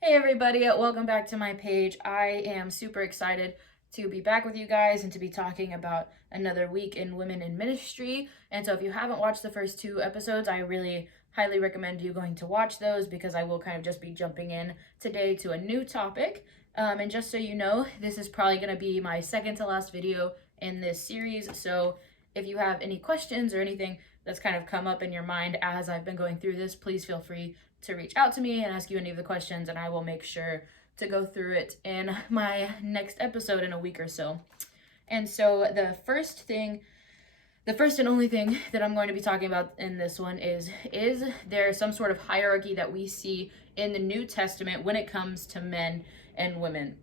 Hey everybody, welcome back to my page. I am super excited to be back with you guys and to be talking about another week in women in ministry. And so if you haven't watched the first two episodes, I really highly recommend you going to watch those because I will kind of just be jumping in today to a new topic. And just so you know, this is probably going to be my second to last video in this series. So if you have any questions or anything that's kind of come up in your mind as I've been going through this, please feel free to reach out to me and ask you any of the questions, and I will make sure to go through it in my next episode in a week or so. And so the first and only thing that I'm going to be talking about in this one is there some sort of hierarchy that we see in the New Testament when it comes to men and women?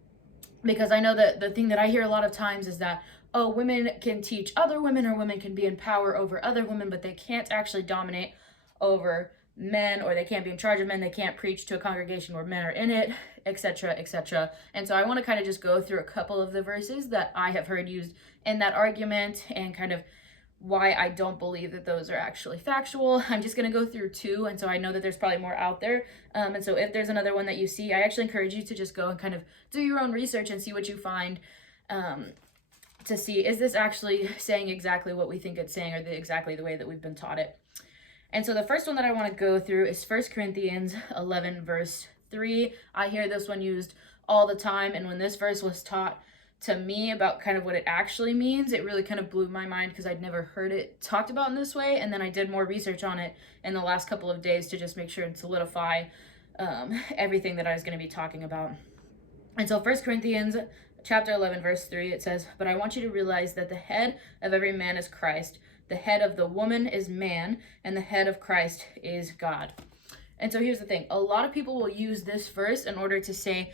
Because I know that the thing that I hear a lot of times is that, oh, women can teach other women or women can be in power over other women, but they can't actually dominate over men, or they can't be in charge of men, they can't preach to a congregation where men are in it, etc., etc. And so I want to kind of just go through a couple of the verses that I have heard used in that argument and kind of why I don't believe that those are actually factual. I'm just going to go through two, and so I know that there's probably more out there. And so if there's another one that you see, I actually encourage you to just go and kind of do your own research and see what you find, to see, is this actually saying exactly what we think it's saying, or exactly the way that we've been taught it. And so the first one that I want to go through is 1 Corinthians 11, verse 3. I hear this one used all the time, and when this verse was taught to me about kind of what it actually means, it really kind of blew my mind because I'd never heard it talked about in this way. And then I did more research on it in the last couple of days to just make sure and solidify everything that I was going to be talking about. And so 1 Corinthians chapter 11, verse 3, it says, "But I want you to realize that the head of every man is Christ, the head of the woman is man, and the head of Christ is God." And so here's the thing. A lot of people will use this verse in order to say,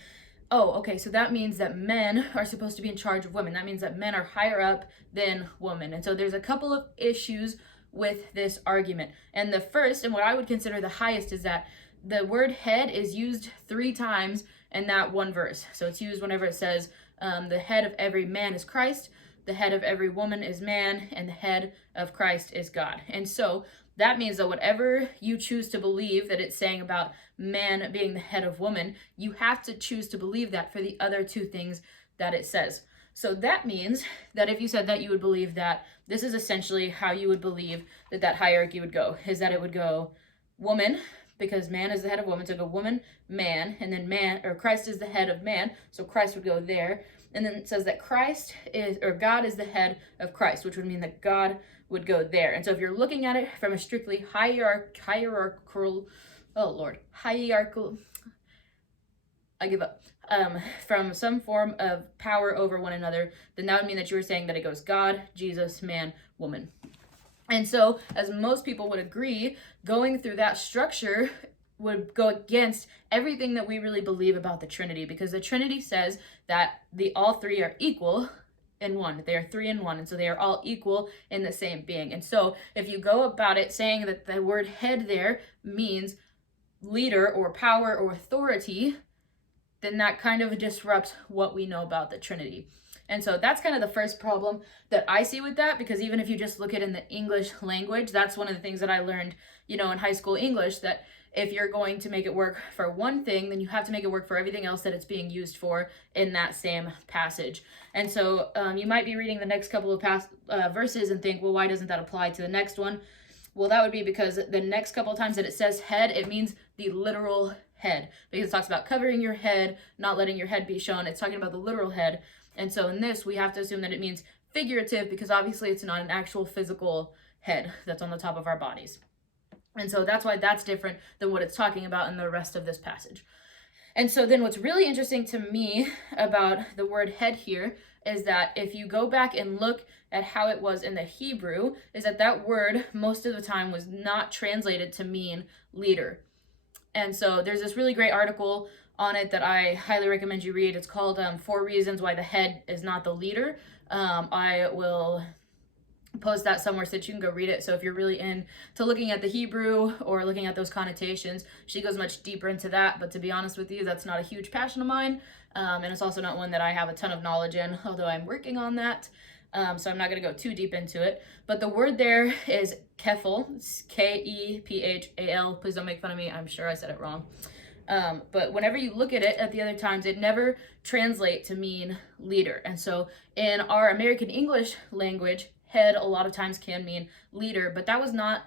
oh, okay, so that means that men are supposed to be in charge of women. That means that men are higher up than women. And so there's a couple of issues with this argument. And the first, and what I would consider the highest, is that the word head is used 3 times in that one verse. So it's used whenever it says, the head of every man is Christ, the head of every woman is man, and the head of Christ is God. And so that means that whatever you choose to believe that it's saying about man being the head of woman, you have to choose to believe that for the other 2 things that it says. So that means that if you said that, you would believe that this is essentially how you would believe that that hierarchy would go, is that it would go woman, because man is the head of woman, so go woman, man, and then man, or Christ is the head of man, so Christ would go there. And then it says that Christ is, or God is the head of Christ, which would mean that God would go there. And so if you're looking at it from a strictly hierarchical, I give up, from some form of power over one another, then that would mean that you were saying that it goes God, Jesus, man, woman. And so, as most people would agree, going through that structure would go against everything that we really believe about the Trinity, because the Trinity says that all 3 are equal in one. They are 3 in 1, and so they are all equal in the same being. And so if you go about it saying that the word head there means leader or power or authority, then that kind of disrupts what we know about the Trinity. And so that's kind of the first problem that I see with that, because even if you just look at it in the English language, that's one of the things that I learned, in high school English, that if you're going to make it work for one thing, then you have to make it work for everything else that it's being used for in that same passage. And so you might be reading the next couple of verses and think, well, why doesn't that apply to the next one? Well, that would be because the next couple of times that it says head, it means the literal head, because it talks about covering your head, not letting your head be shown. It's talking about the literal head. And so in this, we have to assume that it means figurative, because obviously it's not an actual physical head that's on the top of our bodies. And so that's why that's different than what it's talking about in the rest of this passage. And so then what's really interesting to me about the word head here is that if you go back and look at how it was in the Hebrew, is that word most of the time was not translated to mean leader. And so there's this really great article on it that I highly recommend you read. It's called 4 Reasons Why the Head is Not the Leader. I will post that somewhere so that you can go read it. So if you're really into looking at the Hebrew or looking at those connotations, she goes much deeper into that. But to be honest with you, that's not a huge passion of mine. And it's also not one that I have a ton of knowledge in, although I'm working on that. So I'm not going to go too deep into it. But the word there is kephal. It's Kephal. Please don't make fun of me. I'm sure I said it wrong. But whenever you look at it at the other times, it never translates to mean leader. And so in our American English language, head a lot of times can mean leader, but that was not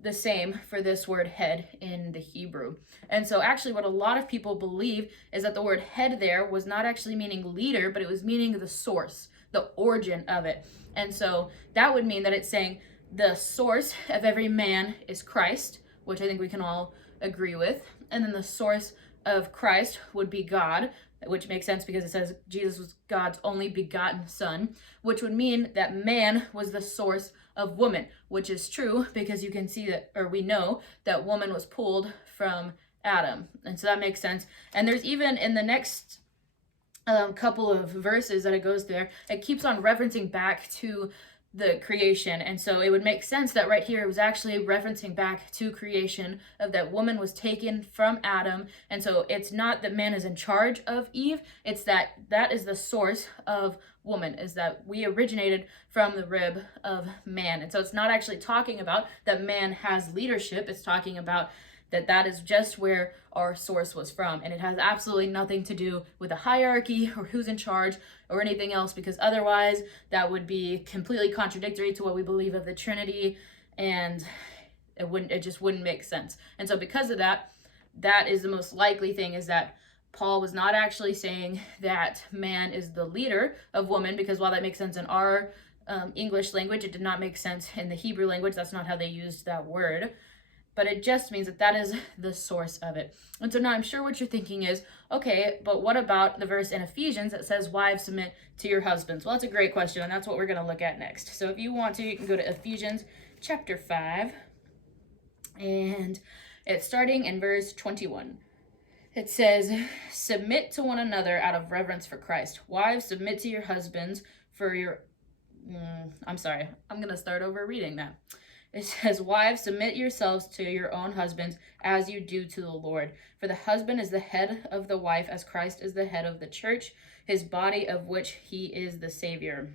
the same for this word head in the Hebrew. And so actually what a lot of people believe is that the word head there was not actually meaning leader, but it was meaning the source, the origin of it. And so that would mean that it's saying the source of every man is Christ, which I think we can all agree with. And then the source of Christ would be God, which makes sense because it says Jesus was God's only begotten son, which would mean that man was the source of woman, which is true because you can see that, or we know that woman was pulled from Adam. And so that makes sense. And there's even in the next couple of verses that it goes there, it keeps on referencing back to the creation. And so it would make sense that right here it was actually referencing back to creation, of that woman was taken from Adam. And so it's not that man is in charge of Eve, it's that is the source of woman, is that we originated from the rib of man. And so it's not actually talking about that man has leadership, it's talking about that is just where our source was from. And it has absolutely nothing to do with a hierarchy or who's in charge or anything else, because otherwise that would be completely contradictory to what we believe of the Trinity, and it just wouldn't make sense. And so because of that is the most likely thing, is that Paul was not actually saying that man is the leader of woman, because while that makes sense in our English language, it did not make sense in the Hebrew language. That's not how they used that word. But it just means that is the source of it. And so now I'm sure what you're thinking is, okay, but what about the verse in Ephesians that says, wives, submit to your husbands? Well, that's a great question, and that's what we're going to look at next. So if you want to, you can go to Ephesians chapter 5, and it's starting in verse 21. It says, submit to one another out of reverence for Christ. Wives, submit to your husbands for your... I'm sorry. I'm going to start over reading that. It says, wives, submit yourselves to your own husbands as you do to the Lord. For the husband is the head of the wife, as Christ is the head of the church, his body, of which he is the Savior.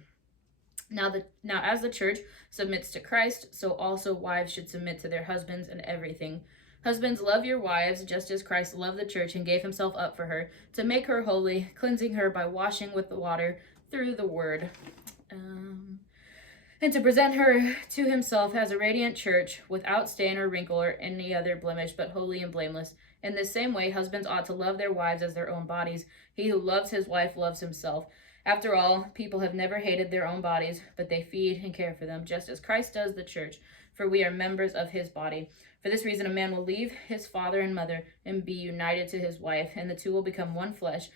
Now as the church submits to Christ, so also wives should submit to their husbands in everything. Husbands, love your wives, just as Christ loved the church and gave himself up for her, to make her holy, cleansing her by washing with the water through the word. And to present her to himself as a radiant church, without stain or wrinkle or any other blemish, but holy and blameless. In the same way, husbands ought to love their wives as their own bodies. He who loves his wife loves himself. After all, people have never hated their own bodies, but they feed and care for them, just as Christ does the church, for we are members of his body. For this reason, a man will leave his father and mother and be united to his wife, and the two will become one flesh.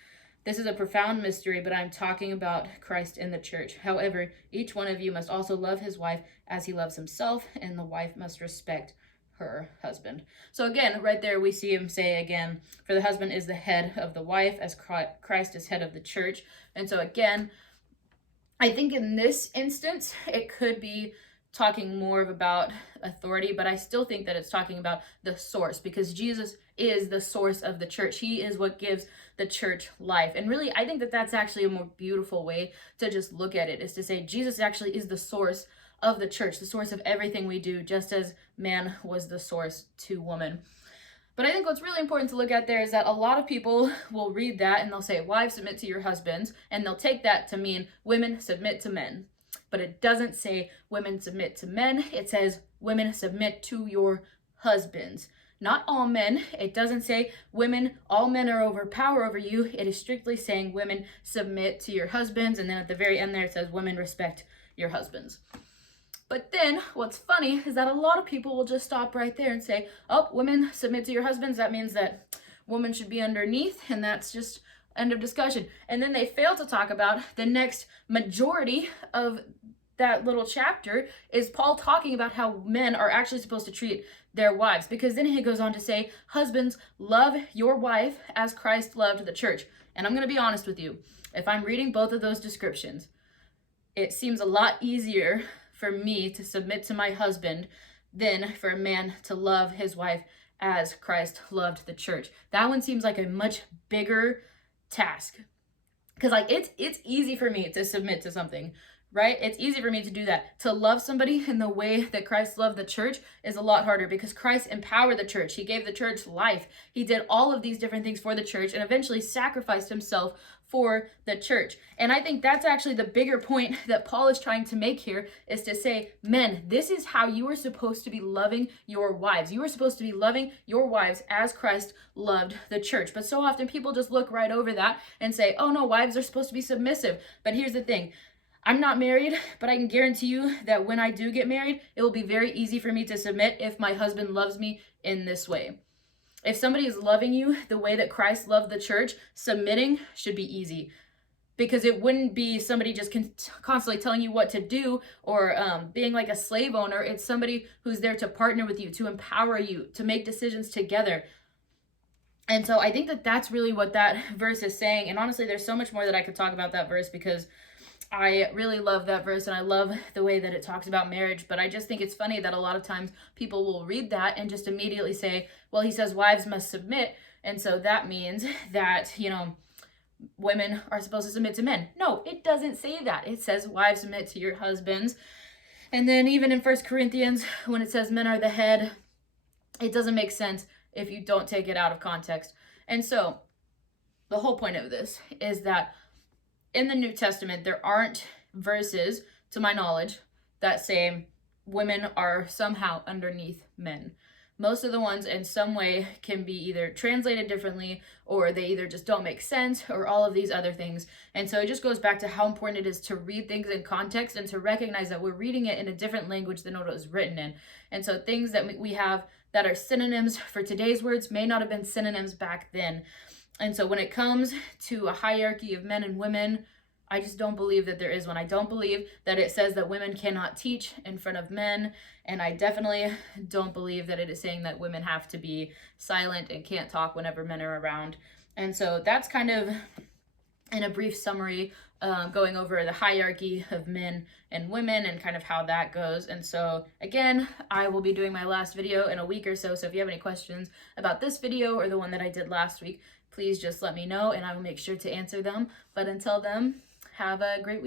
This is a profound mystery, but I'm talking about Christ and the church. However, each one of you must also love his wife as he loves himself, and the wife must respect her husband. So again, right there we see him say again, for the husband is the head of the wife, as Christ is head of the church. And so again, I think in this instance, it could be talking more about authority, but I still think that it's talking about the source, because Jesus is the source of the church. He is what gives the church life. And really, I think that that's actually a more beautiful way to just look at it, is to say Jesus actually is the source of the church, the source of everything we do, just as man was the source to woman. But I think what's really important to look at there is that a lot of people will read that and they'll say, wives, submit to your husbands, and they'll take that to mean women submit to men. But it doesn't say women submit to men. It says women submit to your husbands. Not all men. It doesn't say women, all men are power over you. It is strictly saying women submit to your husbands. And then at the very end there, it says women respect your husbands. But then what's funny is that a lot of people will just stop right there and say, oh, women submit to your husbands. That means that women should be underneath, and that's just end of discussion. And then they fail to talk about the next majority of that little chapter is Paul talking about how men are actually supposed to treat their wives, because then he goes on to say, husbands, love your wife as Christ loved the church. And I'm going to be honest with you, if I'm reading both of those descriptions, it seems a lot easier for me to submit to my husband than for a man to love his wife as Christ loved the church. That one seems like a much bigger task, because like it's easy for me to submit to something right? It's easy for me to do that. To love somebody in the way that Christ loved the church is a lot harder, because Christ empowered the church. He gave the church life. He did all of these different things for the church and eventually sacrificed himself for the church. And I think that's actually the bigger point that Paul is trying to make here, is to say, men, this is how you are supposed to be loving your wives. You are supposed to be loving your wives as Christ loved the church. But so often people just look right over that and say, oh no, wives are supposed to be submissive. But here's the thing. I'm not married, but I can guarantee you that when I do get married, it will be very easy for me to submit if my husband loves me in this way. If somebody is loving you the way that Christ loved the church, submitting should be easy, because it wouldn't be somebody just constantly telling you what to do, or being like a slave owner. It's somebody who's there to partner with you, to empower you, to make decisions together. And so I think that that's really what that verse is saying. And honestly, there's so much more that I could talk about that verse, because I really love that verse and I love the way that it talks about marriage. But I just think it's funny that a lot of times people will read that and just immediately say, well, he says wives must submit, and so that means that, women are supposed to submit to men. No, it doesn't say that. It says wives submit to your husbands. And then even in 1 Corinthians, when it says men are the head, it doesn't make sense if you don't take it out of context. And so the whole point of this is that in the New Testament, there aren't verses, to my knowledge, that say women are somehow underneath men. Most of the ones in some way can be either translated differently, or they either just don't make sense, or all of these other things. And so it just goes back to how important it is to read things in context and to recognize that we're reading it in a different language than what it was written in. And so things that we have that are synonyms for today's words may not have been synonyms back then. And so when it comes to a hierarchy of men and women, I just don't believe that there is one. I don't believe that it says that women cannot teach in front of men. And I definitely don't believe that it is saying that women have to be silent and can't talk whenever men are around. And so that's kind of, in a brief summary, going over the hierarchy of men and women and kind of how that goes. And so again, I will be doing my last video in a week or so. So if you have any questions about this video or the one that I did last week, please just let me know and I will make sure to answer them. But until then, have a great week.